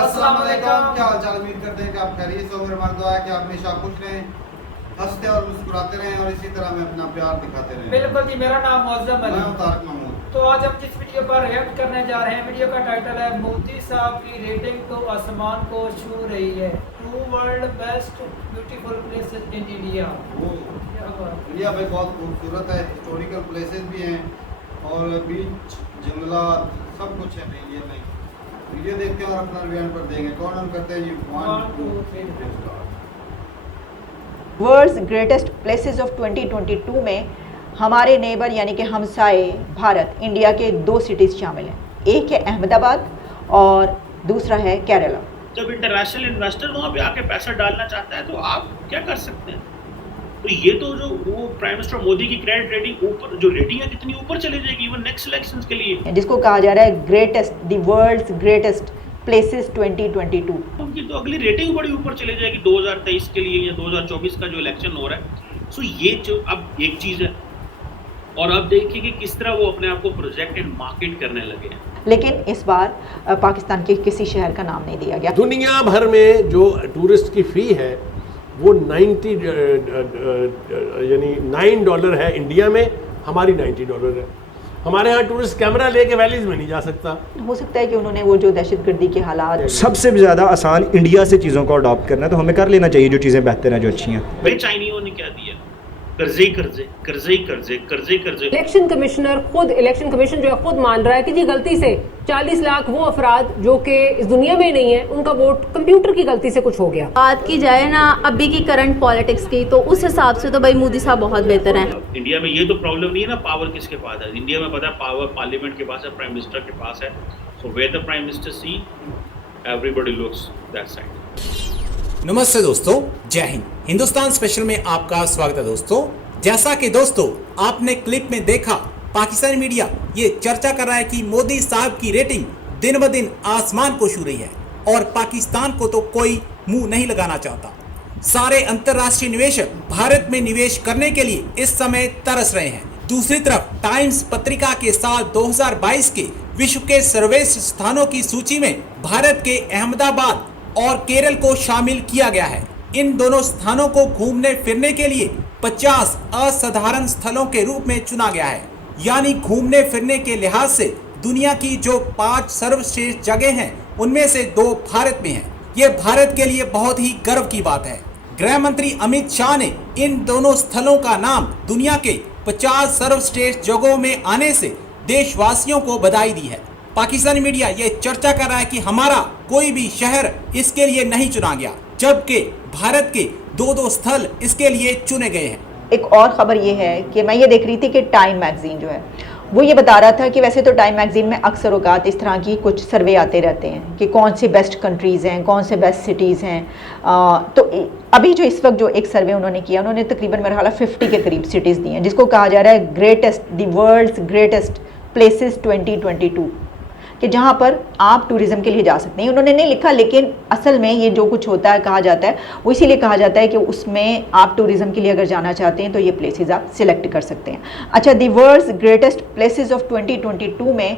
अस्सलाम वालेकुम, क्या हाल चाल। उम्मीद करते हैं कि आप खैरियत से हो। मेरी दुआ है कि आप हमेशा खुश रहें, हंसते और मुस्कुराते रहें और इसी तरह में अपना प्यार दिखाते रहें। बिल्कुल जी, मेरा नाम मौजम अली। मैं हूं तारक महमूद। तो आज हम जिस वीडियो पर रिएक्ट करने जा रहे हैं, वीडियो का टाइटल है मोदी साहब की रेटिंग तो आसमान को छू रही है, 2 world best beautiful places in India. India भाई बहुत खूबसूरत है, हिस्टोरिकल प्लेसेस भी हैं और बीच जंगलात सब कुछ है इंडिया में। वीडियो देखते हैं और अपना रिव्यू पर देंगे। कौन ऑन करते हैं जी? 1 2 3 वर्ल्ड्स ग्रेटेस्ट प्लेसेस ऑफ 2022 में हमारे नेबर यानी कि हमसाए भारत इंडिया के 2 सिटीज़ शामिल हैं। एक है अहमदाबाद और दूसरा है केरला। जब इंटरनेशनल इन्वेस्टर वहाँ पे आके पैसा डालना चाहता है तो आप क्या कर सकते हैं? तो ये तो जो वो प्राइम मिनिस्टर मोदी की क्रेडिट रेटिंग ऊपर, जो रेटिंग है कितनी ऊपर चली जाएगी इवन नेक्स्ट इलेक्शंस के लिए, जिसको कहा जा रहा है greatest, the world's greatest places 2022। उनकी तो अगली रेटिंग बड़ी ऊपर चली जाएगी 2023 के लिए या 2024 का जो इलेक्शन हो रहा है। सो ये जो अब एक चीज़ है, और अब देखिए कि किस तरह वो अपने आप को प्रोजेक्ट एंड मार्केट करने लगे हैं। लेकिन इस बार पाकिस्तान के किसी शहर का नाम नहीं दिया गया। दुनिया भर में जो टूरिस्ट की फ़ी है वो 90 यानी $9 है। इंडिया में हमारी $90 है। हमारे यहाँ टूरिस्ट कैमरा लेके वैलीज में नहीं जा सकता। हो सकता है कि उन्होंने वो जो दहशतगर्दी के हालात, सबसे ज़्यादा आसान इंडिया से चीज़ों को अडॉप्ट करना है, तो हमें कर लेना चाहिए जो चीज़ें बेहतर हैं, जो अच्छी हैं। भाई चाइनियों ने क्या दिया? कर्जे ही कर्जे, कर्जे ही कर्जे, कर्जे ही कर्जे। इलेक्शन कमिश्नर खुद, इलेक्शन कमीशन जो है खुद मान रहा है कि जी गलती से 40 लाख वो अफराद जो कि इस दुनिया में ही नहीं है, उनका वोट कंप्यूटर की गलती से कुछ हो गया। बात की जाए ना अभी की करंट पॉलिटिक्स की, तो उस हिसाब से तो भाई मोदी साहब बहुत बेहतर हैं। इंडिया में ये तो प्रॉब्लम नहीं है ना पावर किसके पास है। इंडिया में पता है पावर पार्लियामेंट के पास है, प्राइम मिनिस्टर के पास है। So where the prime minister see, everybody looks that side. नमस्ते दोस्तों, जय हिंद। हिंदुस्तान स्पेशल में आपका स्वागत है दोस्तों। जैसा कि दोस्तों आपने क्लिप में देखा, पाकिस्तानी मीडिया ये चर्चा कर रहा है कि मोदी साहब की रेटिंग दिन ब दिन आसमान को छू रही है और पाकिस्तान को तो कोई मुंह नहीं लगाना चाहता। सारे अंतर्राष्ट्रीय निवेशक भारत में निवेश करने के लिए इस समय तरस रहे हैं। दूसरी तरफ टाइम्स पत्रिका के साल 2022 के विश्व के सर्वश्रेष्ठ स्थानों की सूची में भारत के अहमदाबाद और केरल को शामिल किया गया है। इन दोनों स्थानों को घूमने फिरने के लिए 50 असाधारण स्थलों के रूप में चुना गया है। यानी घूमने फिरने के लिहाज से दुनिया की जो 5 सर्वश्रेष्ठ जगह हैं, उनमें से 2 भारत में हैं। ये भारत के लिए बहुत ही गर्व की बात है। गृह मंत्री अमित शाह ने इन दोनों स्थलों का नाम दुनिया के 50 सर्वश्रेष्ठ जगहों में आने से देशवासियों को बधाई दी है। पाकिस्तानी मीडिया ये चर्चा कर रहा है कि हमारा कोई भी शहर इसके लिए नहीं चुना गया, जबकि भारत के 2 स्थल इसके लिए चुने गए हैं। एक और ख़बर ये है कि मैं ये देख रही थी कि टाइम मैगज़ीन जो है वो ये बता रहा था कि वैसे तो टाइम मैगज़ीन में अक्सर औकात इस तरह की कुछ सर्वे आते रहते हैं कि कौन सी बेस्ट कंट्रीज़ हैं, कौन से बेस्ट सिटीज़ हैं। तो अभी जो इस वक्त जो एक सर्वे उन्होंने किया, उन्होंने तकरीबन मेरा ख्याल 50 के करीब सिटीज़ दी हैं, जिसको कहा जा रहा है greatest, the world's greatest places 2022, कि जहाँ पर आप टूरिज़्म के लिए जा सकते हैं। उन्होंने नहीं लिखा, लेकिन असल में ये जो कुछ होता है, कहा जाता है, वो इसीलिए कहा जाता है कि उसमें आप टूरिज़्म के लिए अगर जाना चाहते हैं तो ये प्लेसेस आप सिलेक्ट कर सकते हैं। अच्छा, the world's greatest places of 2022 में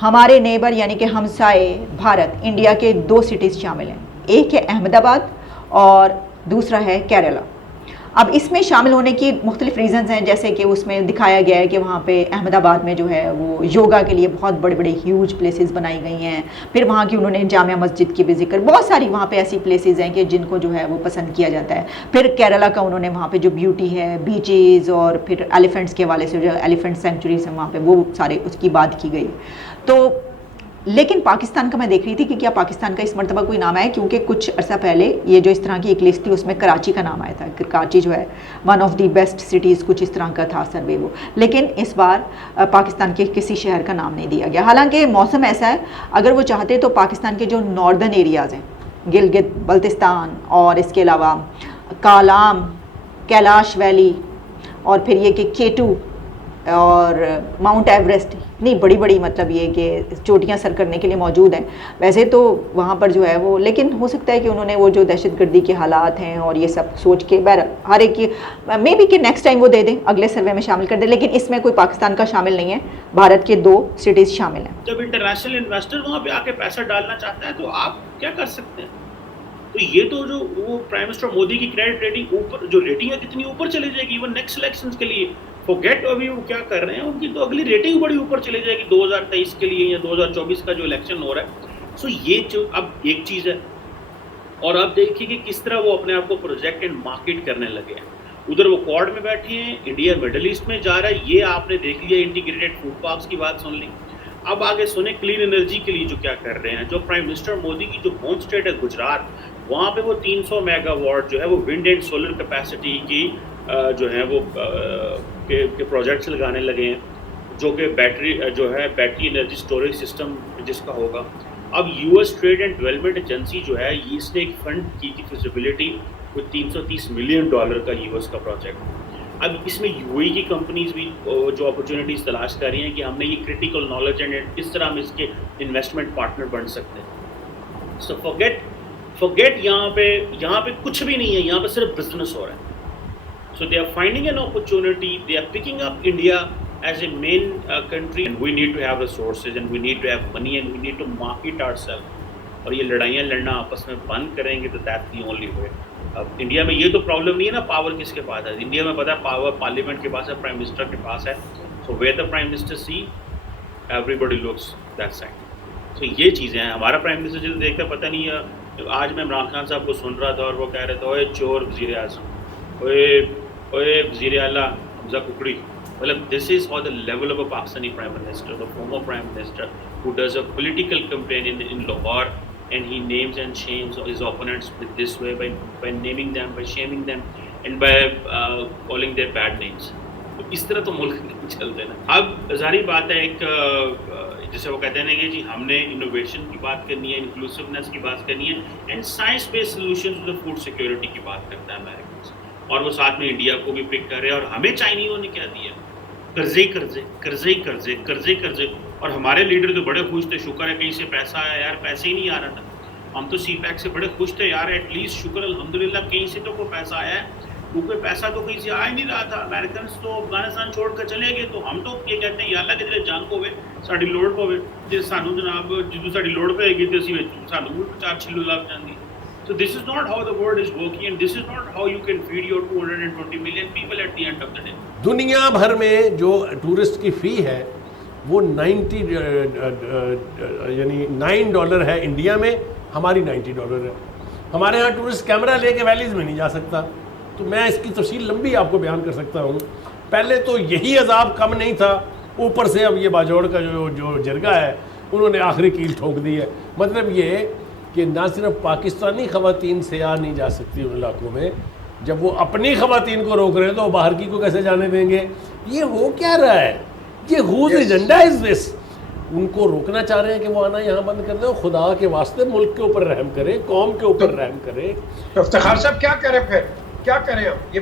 हमारे नेबर यानी कि हमसाए भारत इंडिया के 2 सिटीज़ शामिल हैं। एक है अहमदाबाद और दूसरा है केरला। अब इसमें शामिल होने की मुख्तलिफ रीज़न्स हैं, जैसे कि उसमें दिखाया गया है कि वहाँ पे अहमदाबाद में जो है वो योगा के लिए बहुत बड़े बड़े ह्यूज प्लेसेस बनाई गई हैं। फिर वहाँ की उन्होंने जामिया मस्जिद की भी जिक्र, बहुत सारी वहाँ पे ऐसी प्लेसेस हैं कि जिनको जो है वो पसंद किया जाता है। फिर केरला का उन्होंने वहाँ पे जो ब्यूटी है, बीचेज़ और फिर एलिफेंट्स के हवाले से जो एलिफेंट सेंचुरीज हैं वहाँ पर, वो सारे उसकी बात की गई। तो लेकिन पाकिस्तान का मैं देख रही थी कि क्या पाकिस्तान का इस मरतबा कोई नाम आया, क्योंकि कुछ अर्सा पहले ये जो इस तरह की एक लिस्ट थी उसमें कराची का नाम आया था। कराची जो है one of the best cities, कुछ इस तरह का था सर्वे वो। लेकिन इस बार पाकिस्तान के किसी शहर का नाम नहीं दिया गया। हालांकि मौसम ऐसा है, अगर वो चाहते तो पाकिस्तान के जो नॉर्दर्न एरियाज़ हैं, गिलगित बल्तिस्तान और इसके अलावा कालाम, कैलाश वैली और फिर ये कि केटू और माउंट एवरेस्ट, नहीं बड़ी बड़ी मतलब ये कि चोटियां सर करने के लिए मौजूद हैं। वैसे तो वहाँ पर जो है वो, लेकिन हो सकता है कि उन्होंने वो जो दहशतगर्दी के हालात हैं और ये सब सोच के बहर हर एक की मे बी कि नेक्स्ट टाइम वो दे दें, अगले सर्वे में शामिल कर दें, लेकिन इसमें कोई पाकिस्तान का शामिल नहीं है, भारत के 2 सिटीज़ शामिल हैं। जब इंटरनेशनल इन्वेस्टर वहाँ पे आके पैसा डालना चाहता है तो आप क्या कर सकते हैं? तो ये तो जो वो प्राइम मिनिस्टर मोदी की क्रेडिट रेटिंग ऊपर, जो रेटिंग है कितनी ऊपर चली जाएगी इवन नेक्स्ट इलेक्शंस के लिए। फॉरगेट अभी वो क्या कर रहे हैं, उनकी तो अगली रेटिंग बड़ी ऊपर चली जाएगी 2023 के लिए या 2024 का जो इलेक्शन हो रहा है। सो ये जो अब एक चीज़ है, और अब देखिए कि किस तरह वो अपने आप को प्रोजेक्ट एंड मार्केट करने लगे हैं। उधर वो क्वाड में बैठे हैं, इंडिया मिडल ईस्ट में जा रहा है, ये आपने देख लिया, इंटीग्रेटेड फूड पार्क्स की बात सुन ली। अब आगे सुने क्लीन एनर्जी के लिए जो क्या कर रहे हैं, जो प्राइम मिनिस्टर मोदी की जो होम स्टेट है गुजरात, वहाँ पे वो 300 मेगावाट जो है वो विंड एंड सोलर कैपेसिटी की जो है वो के प्रोजेक्ट्स लगाने लगे हैं, जो कि बैटरी जो है बैटरी एनर्जी स्टोरेज सिस्टम जिसका होगा। अब US trade and development agency जो है इसने एक फंड की थी फिजिबिलिटी with $330 मिलियन का यूएस का प्रोजेक्ट। अब इसमें यूएई की कंपनीज भी जो अपॉर्चुनिटीज़ तलाश कर रही हैं कि हमने ये क्रिटिकल नॉलेज एंड किस तरह हम इसके इन्वेस्टमेंट पार्टनर बन सकते हैं। सो फॉरगेट यहाँ पे कुछ भी नहीं है, यहाँ पे सिर्फ बिजनेस हो रहा है। So they are finding an opportunity, they are picking up India as a main country and we need to have resources and we need to have money and we need to market ourself. और ये लड़ाइयाँ लड़ना आपस में बंद करेंगे तो that's the only way. अब इंडिया में ये तो प्रॉब्लम नहीं है ना, पावर किसके पास है। इंडिया में पता है पावर पार्लियामेंट के पास है, प्राइम मिनिस्टर के पास है। So where the prime minister see everybody looks that side. So ये चीज़ें हैं। हमारा प्राइम मिनिस्टर जो देखता पता नहीं है, आज मैं इमरान खान साहब को सुन रहा था और वो कह रहे थे ओए चोर वज़ीर आज़म, ओए वज़ीर आला हमजा कुकड़ी। मतलब this is for the level of a Pakistani prime minister, the former prime minister who does a political campaign in Lahore and he names and shames his opponents with this way by naming them, by shaming them and by calling their bad names. तो इस तरह तो मुल्क नहीं चलते ना। अब जारी बात है, एक जैसे वो कहते हैं ना कि जी हमने इनोवेशन की बात करनी है, इंक्लूसिवनेस की बात करनी है and science based solutions to the food security की बात करता है अमेरिका, और वो साथ में इंडिया को भी पिक कर रहे हैं। और हमें चाइनीज़ों ने क्या दिया, कर्जे कर्जे कर्जे कर्जे कर्जे कर्जे। और हमारे लीडर तो बड़े खुश थे, शुक्र है कहीं से पैसा आया यार, पैसे ही नहीं आ रहा था। हम तो CPEC से बड़े खुश थे यार, एटलीस्ट शुक्र अल्हम्दुलिल्लाह कहीं से तो कोई पैसा आया है, क्योंकि पैसा तो कहीं से आ ही नहीं रहा था। अमेरिकन तो अफगानिस्तान छोड़ कर चले गए, तो हम तो ये कहते हैं या अल्लाह किधरे जंग होवे साड़ी लोड़ पवे, जे सानू जनाब जो साड़ी लोड़ पेगी तो असीं सानू भी 4 छिल्लू लग जांदी। So this is not how the world is working and this is not how you can feed your 220 million people at the end of the day. दुनिया भर में जो टूरिस्ट की फ़ी है वो 90 यानी $9 है इंडिया में, हमारी $90 है। हमारे यहाँ टूरिस्ट कैमरा लेके वैलीज़ में नहीं जा सकता। तो मैं इसकी तफसील लंबी आपको बयान कर सकता हूँ। पहले तो यही अजाब कम नहीं था, ऊपर से अब ये बाजोड़ का जो जरगा है उन्होंने आखिरी कील ठोक दी है। मतलब ये कि ना सिर्फ पाकिस्तानी ख़वातीन सयाह नहीं जा सकती उन इलाकों में, जब वो अपनी ख़वातीन को रोक रहे हैं तो बाहर की को कैसे जाने देंगे। ये हो क्या रहा है, ये हुज एजेंडा इज़ दिस। उनको रोकना चाह रहे हैं कि वो आना यहाँ बंद कर दो। खुदा के वास्ते मुल्क के ऊपर रहम करें, कौम के ऊपर रहम करें। तो इफ्तिखार साहब क्या करें, फिर क्या करें हम? ये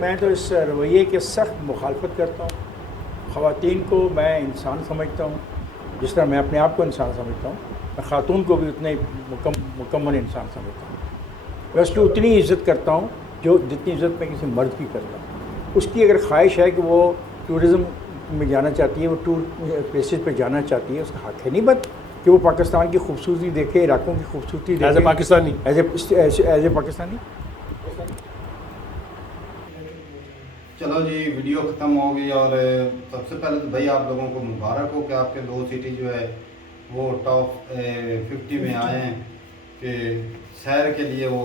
मैं तो इस रवैये के सख्त मुखालफत करता हूँ। ख़वातीन को मैं इंसान समझता हूँ जिस तरह मैं अपने आप को इंसान समझता हूँ, मैं ख़ातून को भी उतने मुकम्मल इंसान समझता हूँ। वैसे उतनी इज़्ज़त करता हूँ जो जितनी इज़्ज़त मैं किसी मर्द की करता हूँ। उसकी अगर ख्वाहिश है कि वो टूरिज़म में जाना चाहती है, वो टूर प्लेसेस पे जाना चाहती है, उसका हक़ है नहीं बट कि वो पाकिस्तान की खूबसूरती देखे, इलाकों की खूबसूरती देखे as a Pakistani, as a Pakistani. चलो जी, वीडियो ख़त्म हो गई। और सबसे पहले तो भाई आप लोगों को मुबारक हो कि आपके 2 सिटी जो है वो टॉप 50 में आए हैं कि सैर के लिए वो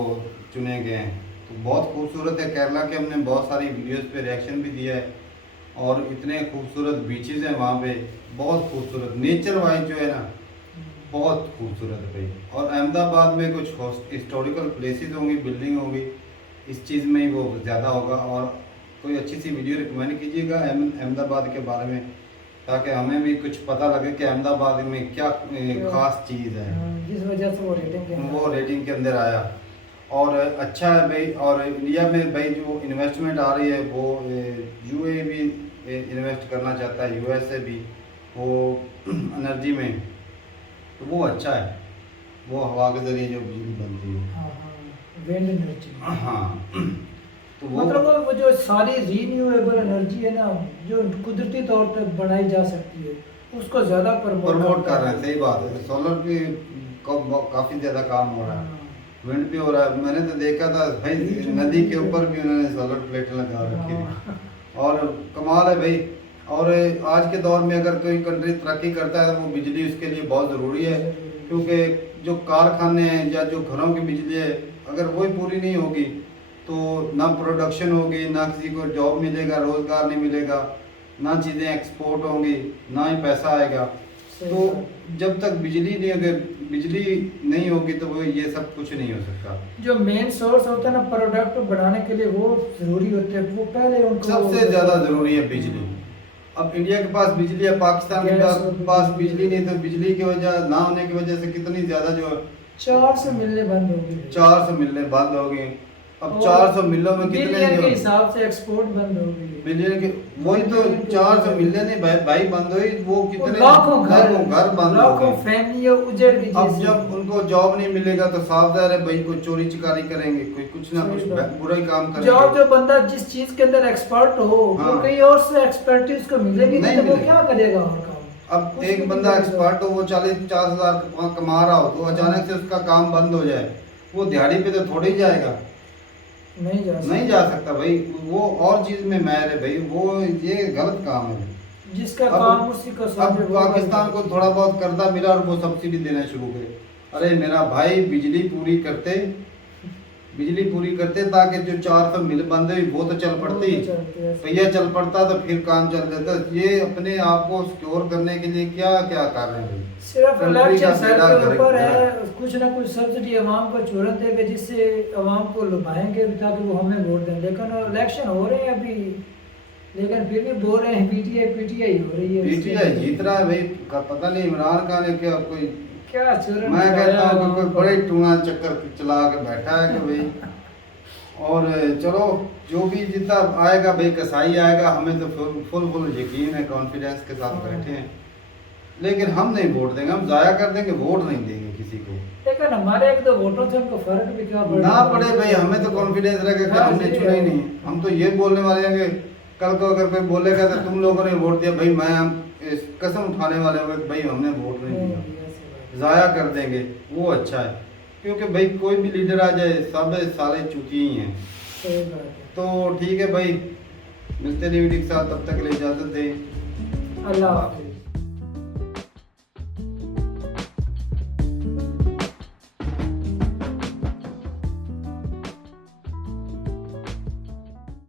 चुने गए हैं। तो बहुत खूबसूरत है केरला के, हमने बहुत सारी वीडियोस पे रिएक्शन भी दिया है और इतने खूबसूरत बीचेस हैं वहाँ पे, बहुत खूबसूरत नेचर वाइज जो है ना बहुत खूबसूरत है भाई। और अहमदाबाद में कुछ हिस्टोरिकल प्लेसेस होंगी, बिल्डिंग होगी, इस चीज़ में ही वो ज़्यादा होगा। और कोई अच्छी सी वीडियो रिकमेंड कीजिएगा अहमदाबाद के बारे में, ताकि हमें भी कुछ पता लगे कि अहमदाबाद में क्या ख़ास चीज़ है जिस वजह से वो रेटिंग के अंदर आया। और अच्छा है भाई। और इंडिया में भाई जो इन्वेस्टमेंट आ रही है वो UAE भी इन्वेस्ट करना चाहता है, USA भी, वो एनर्जी में, तो वो अच्छा है, वो हवा के ज़रिए जो बिजली बनती है। हाँ, विंड एनर्जी। हाँ, तो वो मतलब वो जो सारी रीन्यूएबल एनर्जी है ना, जो कुदरती तौर पे बनाई जा सकती है, उसको ज़्यादा प्रमोट कर रहे हैं। सही बात है, सोलर पे काफ़ी ज़्यादा काम हो रहा है, विंड पे हो रहा है। मैंने तो देखा था भाई, नदी के ऊपर भी उन्होंने सोलर प्लेटें लगा रखी है, और कमाल है भाई। और आज के दौर में अगर कोई कंट्री तरक्की करता है तो वो बिजली उसके लिए बहुत ज़रूरी है, क्योंकि जो कारखाने हैं या जो घरों की बिजली है, अगर वही पूरी नहीं होगी तो ना प्रोडक्शन होगी, ना किसी को जॉब मिलेगा, रोज़गार नहीं मिलेगा, ना चीज़ें एक्सपोर्ट होंगी, ना ही पैसा आएगा। तो जब तक बिजली नहीं होगी तो वो ये सब कुछ नहीं हो सकता। जो मेन सोर्स होता है ना प्रोडक्ट बनाने के लिए, वो ज़रूरी होते हैं, वो पहले उनको सबसे ज़्यादा ज़रूरी है बिजली। अब इंडिया के पास बिजली है, पाकिस्तान के पास बिजली नहीं, तो बिजली की वजह ना होने की वजह से कितनी ज़्यादा जो 400 मिलने बंद होगी, 400 मिलने बंद हो गई। अब 400 मिलों में कितने बिलियन के हिसाब से एक्सपोर्ट बंद हो गई, बिलियन के, वही तो 400 मिलियन नहीं भाई बंद हुई, वो कितने लाखों घर बंद हो लाखों गए। फैमिलियां उजड़ गई। अब जब उनको जॉब नहीं मिलेगा तो साफ जाहिर है भाई, कोई चोरी चिकारी करेंगे, कोई कुछ ना कुछ बुरा ही काम करेंगे। जॉब जो बंदा जिस चीज के अंदर एक्सपर्ट हो, हाँ। वो कहीं और से एक्सपर्टीज को मिलेगी नहीं, तो वो क्या करेगा और काम। अब एक बंदा एक्सपर्ट हो, वो 40-50 हज़ार कमा रहा हो, तो अचानक से उसका काम बंद हो जाए, वो दिहाड़ी पे तो थोड़ी जाएगा, नहीं जा सकता भाई। वो और चीज में माहिर है भाई, वो ये गलत काम है जिसका काम उसी को अब पाकिस्तान को थोड़ा बहुत कर्जा मिला और वो सब्सिडी देना शुरू करे। अरे मेरा भाई, बिजली पूरी करते ताकि जो 400 मिल बंद हुई वो तो चल पड़ती, पहिया चल पड़ता तो फिर काम चल जाता। ये अपने आप को सिक्योर करने के लिए क्या क्या कर रहे हैं, सिर्फ इलेक्शन सर के ऊपर है, कुछ ना कुछ सब्सिडी अवाम को चुरा देंगे जिससे अवाम को लुभाएंगे ताकि वो हमें वोट दें। लेकिन इलेक्शन हो रहे हैं अभी, लेकिन फिर भी बोल रहे हैं पीटीआई हो रही है, पीटीआई जीत रहा है भाई। पता नहीं इमरान खान ने क्या चुरा, मैं कहता हूँ कि कोई बड़े टूना चक्कर चला के बैठा है कि भाई। और चलो जो भी जितना आएगा भाई, कसाई आएगा, हमें तो फुल यकीन है, कॉन्फिडेंस के साथ बैठे हैं। लेकिन हम नहीं वोट देंगे, हम जाया कर देंगे, वोट नहीं देंगे किसी को। लेकिन हमारे एक दो वोटों से उनको फर्क भी क्या पड़े ना पड़े भाई, हमें तो कॉन्फिडेंस रहेगा कि हमने चुना ही नहीं। हम तो ये बोलने वाले हैं कि कल को अगर कोई बोलेगा तो तुम लोगों ने वोट दिया, भाई हम कसम उठाने वाले होंगे भाई हमने वोट नहीं दिया, जाया कर देंगे, वो अच्छा है। क्योंकि भाई कोई भी लीडर आ जाए, सब साले चूती ही हैं। तो ठीक है भाई, मिलते नहीं वीडियो के साथ, तब तक के लिए इजाज़त दें, अल्लाह हाफ़िज़।